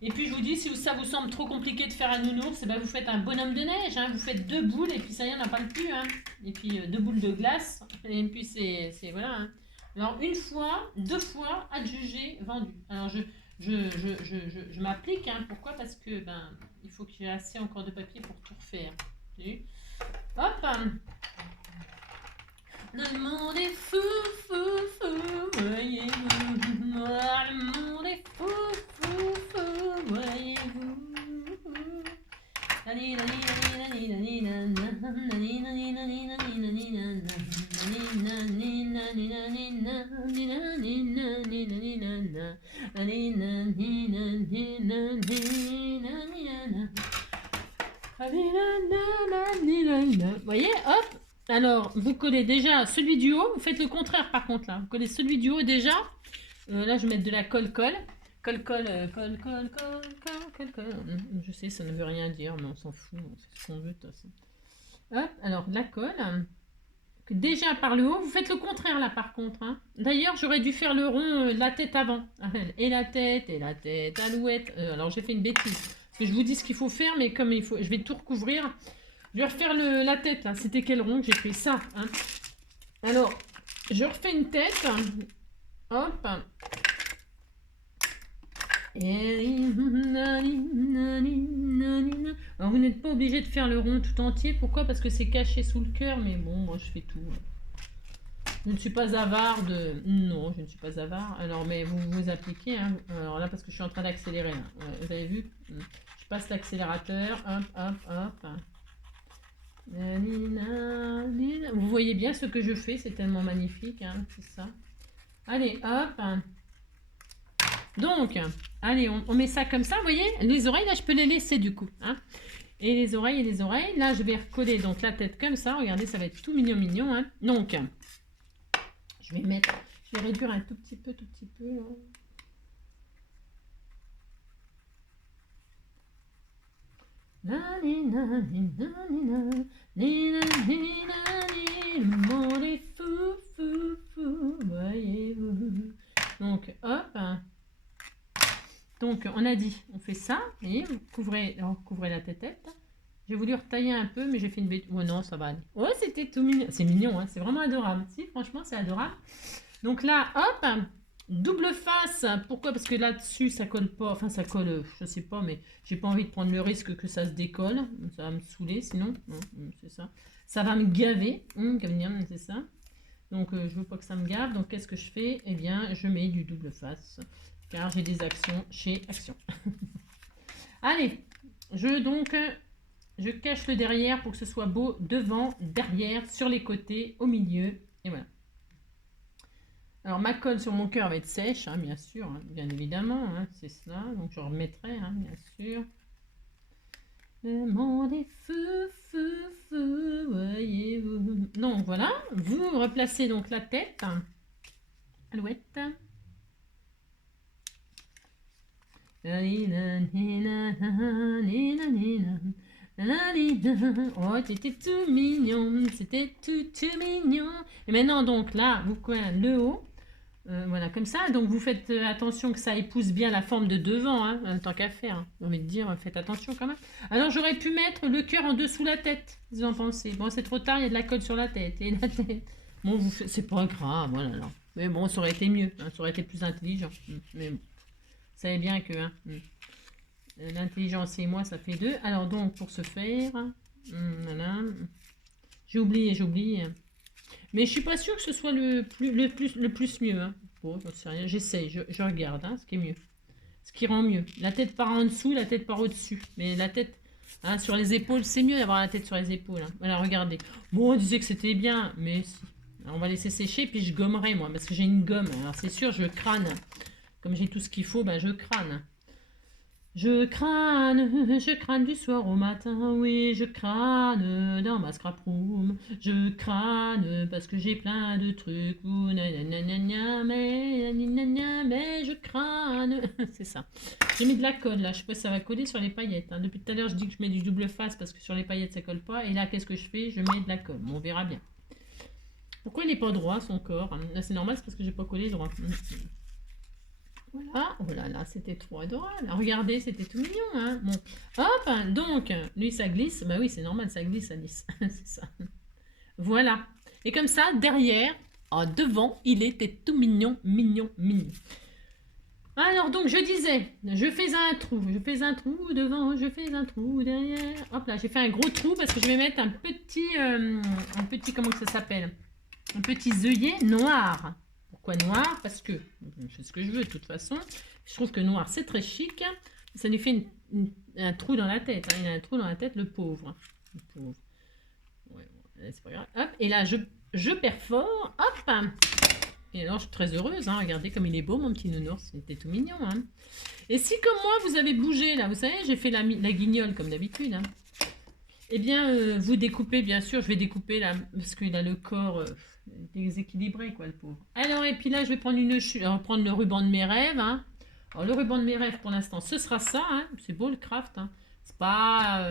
Et puis, je vous dis, si ça vous semble trop compliqué de faire un nounours, vous faites un bonhomme de neige, hein. Vous faites 2 boules, et puis ça y est, on n'a pas le plus, hein. Et puis, 2 boules de glace, et puis c'est voilà, hein. Alors, 1 fois, 2 fois, adjugé, vendu. Alors, je m'applique, hein. Pourquoi? Parce que, il faut qu'il y ait assez encore de papier pour tout refaire. Hop! Le monde est fou, voyez-vous. Le monde est fou, voyez-vous. Vous voyez, hop. Alors, vous collez déjà celui du haut. Vous faites le contraire par contre là. Vous collez celui du haut déjà. Là, je vais mettre de la colle-colle. Colle-colle. Je sais, ça ne veut rien dire, mais on s'en fout. C'est ce qu'on veut de toute façon. Hop, alors la colle. Déjà par le haut. Vous faites le contraire là par contre, hein. D'ailleurs, j'aurais dû faire le rond de la tête avant. Et la tête, alouette. Alors, j'ai fait une bêtise. Parce que je vous dis ce qu'il faut faire, mais comme il faut, je vais tout recouvrir. Je vais refaire la tête, là. C'était quel rond que j'ai fait ça, hein. Alors, je refais une tête. Hop. Alors, vous n'êtes pas obligé de faire le rond tout entier. Pourquoi? Parce que c'est caché sous le cœur. Mais bon, moi, je fais tout. Je ne suis pas avare de... Non, je ne suis pas avare. Alors, mais vous appliquez, hein. Alors là, parce que je suis en train d'accélérer, là. Vous avez vu? Je passe l'accélérateur. Hop, hop, hop. Vous voyez bien ce que je fais, c'est tellement magnifique, hein, c'est ça. Allez, hop. Donc, allez, on met ça comme ça, vous voyez. Les oreilles, là, je peux les laisser du coup, hein. Et les oreilles, là, je vais recoller donc la tête comme ça. Regardez, ça va être tout mignon, hein. Donc, je vais réduire un tout petit peu, là. Le monde est fou, fou, fou, voyez-vous. Donc, hop. Donc, on a dit, on fait ça, et vous couvrez la tête. J'ai voulu retailler un peu, mais j'ai fait une bêtise. Oh non, ça va aller. Oh, c'était tout mignon. C'est mignon, hein, c'est vraiment adorable. Si, franchement, c'est adorable. Donc là, hop, double face. Pourquoi? Parce que là-dessus, ça colle pas. Enfin, ça colle, je sais pas, mais j'ai pas envie de prendre le risque que ça se décolle. Ça va me saouler, sinon. C'est ça. Ça va me gaver. C'est ça. Donc, je veux pas que ça me gave. Donc, qu'est-ce que je fais? Eh bien, je mets du double face. Car j'ai des actions chez Action. Allez, je cache le derrière pour que ce soit beau devant, derrière, sur les côtés, au milieu. Et voilà. Alors, ma colle sur mon cœur va être sèche, hein, bien sûr, hein, bien évidemment. Hein, c'est cela. Donc, je remettrai, hein, bien sûr. Le monde est fou, fou, fou, voyez-vous. Donc, voilà. Vous replacez donc la tête. Alouette. Oh, c'était tout mignon, c'était tout mignon. Et maintenant, donc là, vous collez le haut. Voilà, comme ça. Donc, vous faites attention que ça épouse bien la forme de devant, hein, tant qu'à faire. Hein. J'ai envie de dire, faites attention quand même. Alors, j'aurais pu mettre le cœur en dessous la tête, vous en pensez. Bon, c'est trop tard, il y a de la colle sur la tête. Et la tête. Bon, c'est pas grave, voilà. Là. Mais bon, ça aurait été mieux, hein, ça aurait été plus intelligent. Mais bon, vous savez bien que l'intelligence et moi, ça fait deux. Alors, donc, pour ce faire, voilà. J'ai oublié. Mais je suis pas sûre que ce soit le plus mieux. Hein. Bon, j'en sais rien. J'essaye, je regarde ce qui est mieux. Ce qui rend mieux. La tête part en dessous, la tête part au-dessus. Mais la tête sur les épaules, c'est mieux d'avoir la tête sur les épaules. Hein. Voilà, regardez. Bon, on disait que c'était bien, mais si. Alors, on va laisser sécher, puis je gommerai, moi, parce que j'ai une gomme. Alors, c'est sûr, je crâne. Comme j'ai tout ce qu'il faut, je crâne. Je crâne du soir au matin, oui, je crâne dans ma scrap room. Je crâne parce que j'ai plein de trucs, mais je crâne. C'est ça. J'ai mis de la colle là, je sais pas si ça va coller sur les paillettes. Hein. Depuis tout à l'heure, je dis que je mets du double face parce que sur les paillettes ça colle pas. Et là, qu'est-ce que je fais? Je mets de la colle. Bon, on verra bien. Pourquoi il n'est pas droit son corps? Là, c'est normal, c'est parce que j'ai pas collé droit. Voilà, oh là là, c'était trop adorable. Regardez, c'était tout mignon. Hein. Bon, hop, donc, lui, ça glisse. Bah oui, c'est normal, ça glisse, ça glisse. C'est ça. Voilà. Et comme ça, derrière, devant, il était tout mignon, mignon, mignon. Alors, donc, je disais, je fais un trou devant, je fais un trou derrière. Hop là, j'ai fait un gros trou parce que je vais mettre un petit, comment que ça s'appelle? Un petit œillet noir. Pourquoi noir? Parce que je fais ce que je veux de toute façon. Je trouve que noir c'est très chic. Ça lui fait un trou dans la tête. Hein. Il a un trou dans la tête, le pauvre. Le pauvre. Ouais, c'est pas grave. Hop, et là je perfore. Hop. Et alors je suis très heureuse. Hein. Regardez comme il est beau mon petit nounours. Il était tout mignon. Hein. Et si comme moi vous avez bougé là, vous savez, j'ai fait la guignole comme d'habitude. Hein. Eh bien, vous découpez, bien sûr. Je vais découper là parce qu'il a le corps déséquilibré, quoi, le pauvre. Alors, et puis là, je vais prendre prendre le ruban de mes rêves. Hein. Alors, le ruban de mes rêves, pour l'instant, ce sera ça. Hein. C'est beau le craft. Hein. C'est pas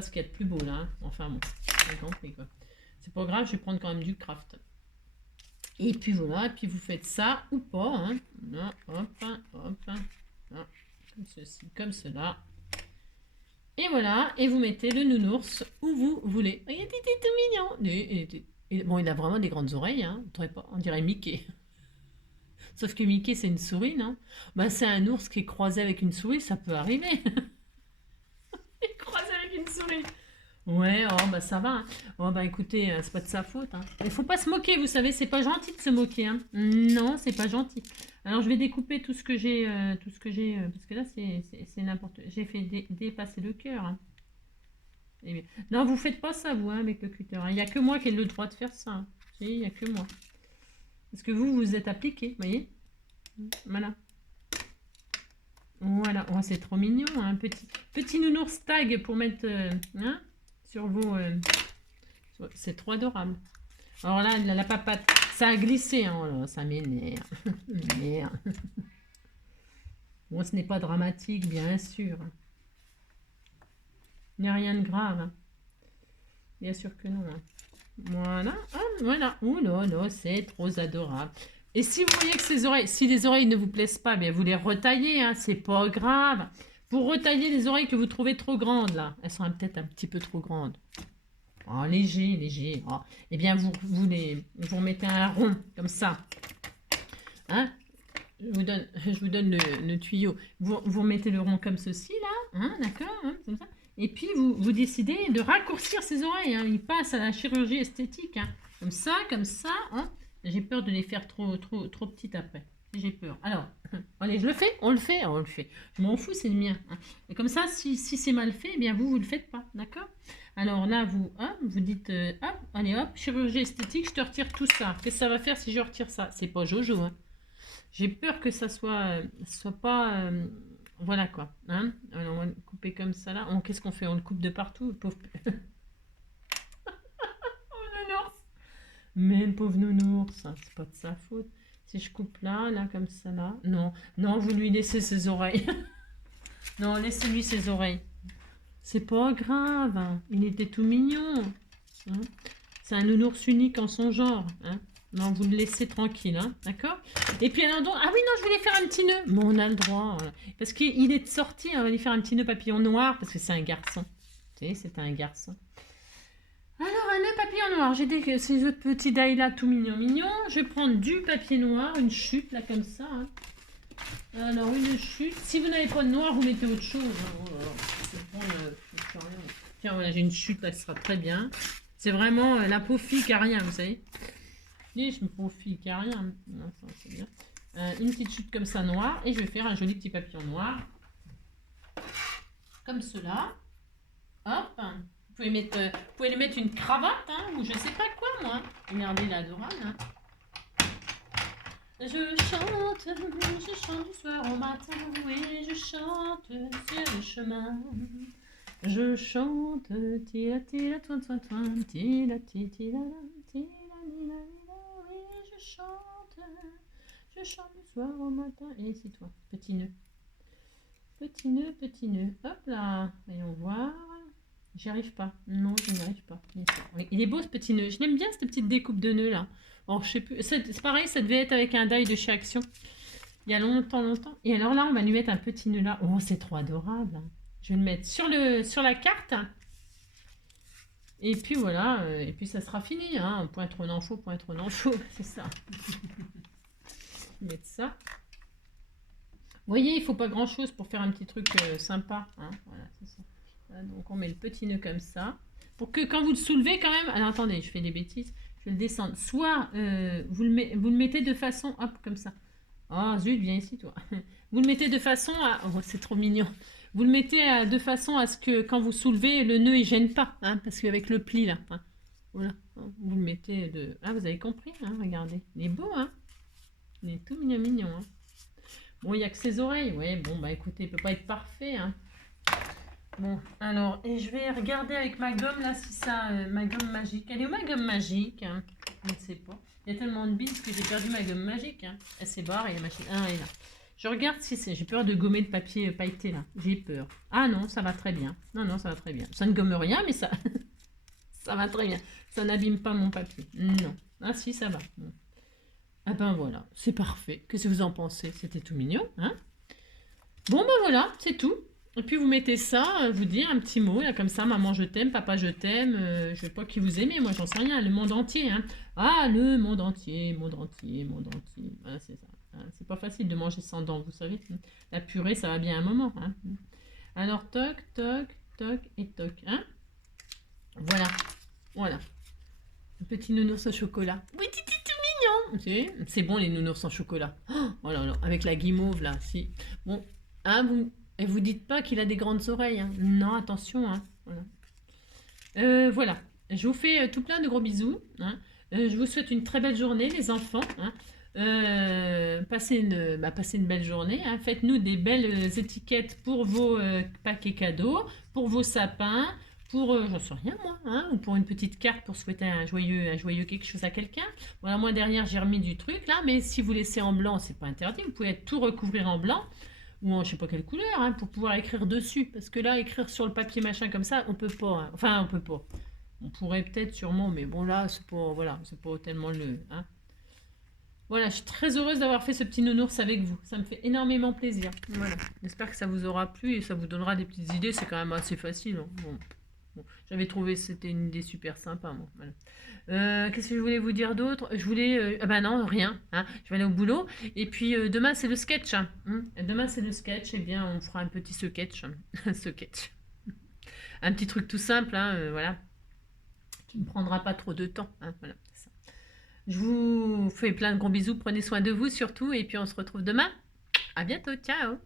ce qu'il y a de plus beau là. Hein. Enfin bon, j'ai compris quoi. C'est pas grave, je vais prendre quand même du craft. Et puis voilà, et puis vous faites ça ou pas. Hein. Là, hop, hop, là, comme ceci, comme cela. Et voilà, et vous mettez le nounours où vous voulez. Il était tout mignon. Bon, il a vraiment des grandes oreilles, hein. On dirait Mickey. Sauf que Mickey, c'est une souris, non? C'est un ours qui est croisé avec une souris, ça peut arriver. Il est croisé avec une souris. Ouais, ça va. Hein. Écoutez, c'est pas de sa faute. Hein. Il faut pas se moquer, vous savez, c'est pas gentil de se moquer. Hein. Non, c'est pas gentil. Alors, je vais découper tout ce que j'ai, parce que là, c'est n'importe. J'ai fait dépasser le cœur. Hein. Non, vous faites pas ça, vous, hein, avec le cutter. Il n'y a que moi qui ai le droit de faire ça. Hein. Il n'y a que moi. Parce que vous êtes appliqué, vous voyez? Voilà. Voilà, c'est trop mignon, hein, petit nounours tag pour mettre sur vos... c'est trop adorable. Alors là, la papate, ça a glissé, hein, oh là, ça m'énerve. Merde. Bon, ce n'est pas dramatique, bien sûr. Il n'y a rien de grave. Hein. Bien sûr que non. Hein. Voilà. Ah, voilà. Ouh là là, c'est trop adorable. Et si vous voyez que ces oreilles, si les oreilles ne vous plaisent pas, bien vous les retaillez, hein, c'est pas grave. Vous retaillez les oreilles que vous trouvez trop grandes, là. Elles sont peut-être un petit peu trop grandes. Oh, léger, léger. Oh. Eh bien, vous remettez un rond, comme ça. Hein? Je vous donne le tuyau. Vous remettez le rond comme ceci, là. Hein, d'accord, hein, comme ça. Et puis, vous décidez de raccourcir ces oreilles. Hein. Ils passent à la chirurgie esthétique. Hein. Comme ça, comme ça. Hein. J'ai peur de les faire trop petites après. J'ai peur. Alors, allez, je le fais. On le fait. On le fait. Je m'en fous, c'est le mien. Hein. Et comme ça, si c'est mal fait, eh bien, vous le faites pas. D'accord? Alors là, vous dites, hop, allez, hop, chirurgie esthétique, je te retire tout ça. Qu'est-ce que ça va faire si je retire ça? C'est pas Jojo. Hein. J'ai peur que ça soit pas... voilà quoi. Hein, alors on va le couper comme ça là. Qu'est-ce qu'on fait? On le coupe de partout, le pauvre... oh nounours. Mais le pauvre nounours, hein, c'est pas de sa faute. Si je coupe là, comme ça là. Non, non, vous lui laissez ses oreilles. non, laissez-lui ses oreilles. C'est pas grave. Hein. Il était tout mignon. Hein. C'est un nounours unique en son genre. Hein. Non, vous le laissez tranquille, hein, d'accord? Et puis alors donc, ah oui, non, je voulais faire un petit nœud. Mais on a le droit, voilà. Parce qu'il est sorti, on va lui faire un petit nœud papillon noir, parce que c'est un garçon. Tu sais, c'est un garçon. Alors, un nœud papillon noir. J'ai ces autres petits dailles là, tout mignon, mignon. Je vais prendre du papier noir, une chute là, comme ça. Hein. Alors, une chute. Si vous n'avez pas de noir, vous mettez autre chose. Hein. Tiens, voilà, j'ai une chute là, ce sera très bien. C'est vraiment la pauvre fille qui a rien, vous savez. Et je me profile qu'il n'y a rien. Non, ça, c'est bien. Une petite chute comme ça noire. Et je vais faire un joli petit papillon noir. Comme cela. Hop. Vous pouvez lui mettre une cravate. Hein, ou je sais pas quoi, moi. Regardez l'adorable. Hein. Je chante du soir au matin. Oui, je chante sur le chemin. Je chante. Tila, tila, toin, toin, toin. Tila, tila, tila, tila. Je chante du soir au matin. Et c'est toi, petit nœud. Petit nœud, petit nœud. Hop là, voyons voir. J'y arrive pas. Non, je n'y arrive pas. Il est beau ce petit nœud. Je l'aime bien cette petite découpe de nœud là. Alors, je sais plus. C'est pareil, ça devait être avec un die de chez Action. Il y a longtemps. Et alors là, on va lui mettre un petit nœud là. Oh, c'est trop adorable. Je vais le mettre sur la carte. Et puis voilà, et puis ça sera fini, hein. Point trop en faux, c'est ça. Mettre ça. Vous voyez, il faut pas grand chose pour faire un petit truc sympa. Hein. Voilà, c'est ça. Voilà, donc on met le petit nœud comme ça. Pour que quand vous le soulevez quand même... Alors attendez, je fais des bêtises. Je vais le descendre. Soit vous le mettez de façon... Hop, comme ça. Oh zut, viens ici toi. Vous le mettez de façon à... Oh, c'est trop mignon. Vous le mettez de façon à ce que quand vous soulevez, le nœud il gêne pas, hein, parce qu'avec le pli là, hein, voilà, vous le mettez de... Ah, vous avez compris, hein, regardez, il est beau, hein, il est tout mignon, mignon. Hein. Bon, il n'y a que ses oreilles, ouais, bon, bah écoutez, il peut pas être parfait, hein. Bon, alors, et je vais regarder avec ma gomme là, si ça, ma gomme magique, elle est où ma gomme magique, hein. Je ne sais pas, il y a tellement de bises que j'ai perdu ma gomme magique, hein. Elle s'est barrée, la machine, ah, elle est là. Je regarde si c'est... J'ai peur de gommer le papier pailleté, là. J'ai peur. Ah non, ça va très bien. Non, ça va très bien. Ça ne gomme rien, mais ça... ça va très bien. Ça n'abîme pas mon papier. Non. Ah si, ça va. Ah ben voilà, c'est parfait. Qu'est-ce que vous en pensez? C'était tout mignon, hein? Bon ben voilà, c'est tout. Et puis vous mettez ça, vous dire un petit mot, là, comme ça, maman je t'aime, papa je t'aime, je sais pas qui vous aimez, moi j'en sais rien, le monde entier, hein. Ah, le monde entier, monde entier, monde entier. Voilà, c'est ça. C'est pas facile de manger sans dents, vous savez. La purée, ça va bien un moment. Hein. Alors, toc, toc, toc et toc. Hein. Voilà. Voilà. Un petit nounours au chocolat. Oui, c'est tout mignon. C'est bon, les nounours en chocolat. Oh là là, avec la guimauve, là. Si. Bon, hein, vous dites pas qu'il a des grandes oreilles. Hein. Non, attention. Hein. Voilà. Voilà. Je vous fais tout plein de gros bisous. Hein. Je vous souhaite une très belle journée, les enfants. Hein. Passez une belle journée. Hein. Faites-nous des belles étiquettes pour vos paquets cadeaux, pour vos sapins, pour, j'en sais rien moi, hein, ou pour une petite carte pour souhaiter un joyeux quelque chose à quelqu'un. Voilà, moi derrière j'ai remis du truc là, mais si vous laissez en blanc, c'est pas interdit. Vous pouvez tout recouvrir en blanc. ou en je sais pas quelle couleur, hein, pour pouvoir écrire dessus. Parce que là, écrire sur le papier machin comme ça, on peut pas. Hein. Enfin, on peut pas. On pourrait peut-être sûrement, mais bon là, c'est pas, voilà, c'est pas tellement le. Hein. Voilà, je suis très heureuse d'avoir fait ce petit nounours avec vous. Ça me fait énormément plaisir. Voilà. J'espère que ça vous aura plu et ça vous donnera des petites idées. C'est quand même assez facile. Hein. Bon. J'avais trouvé c'était une idée super sympa. Moi. Voilà. Qu'est-ce que je voulais vous dire d'autre? Je voulais... ah bah non, rien. Hein. Je vais aller au boulot. Et puis demain, c'est le sketch. Hein. Demain, c'est le sketch. Eh bien, on fera un petit sketch. Sketch. Un petit truc tout simple. Hein, voilà. Qui ne prendra pas trop de temps. Hein. Voilà. Je vous fais plein de gros bisous, prenez soin de vous surtout, et puis on se retrouve demain. À bientôt, ciao!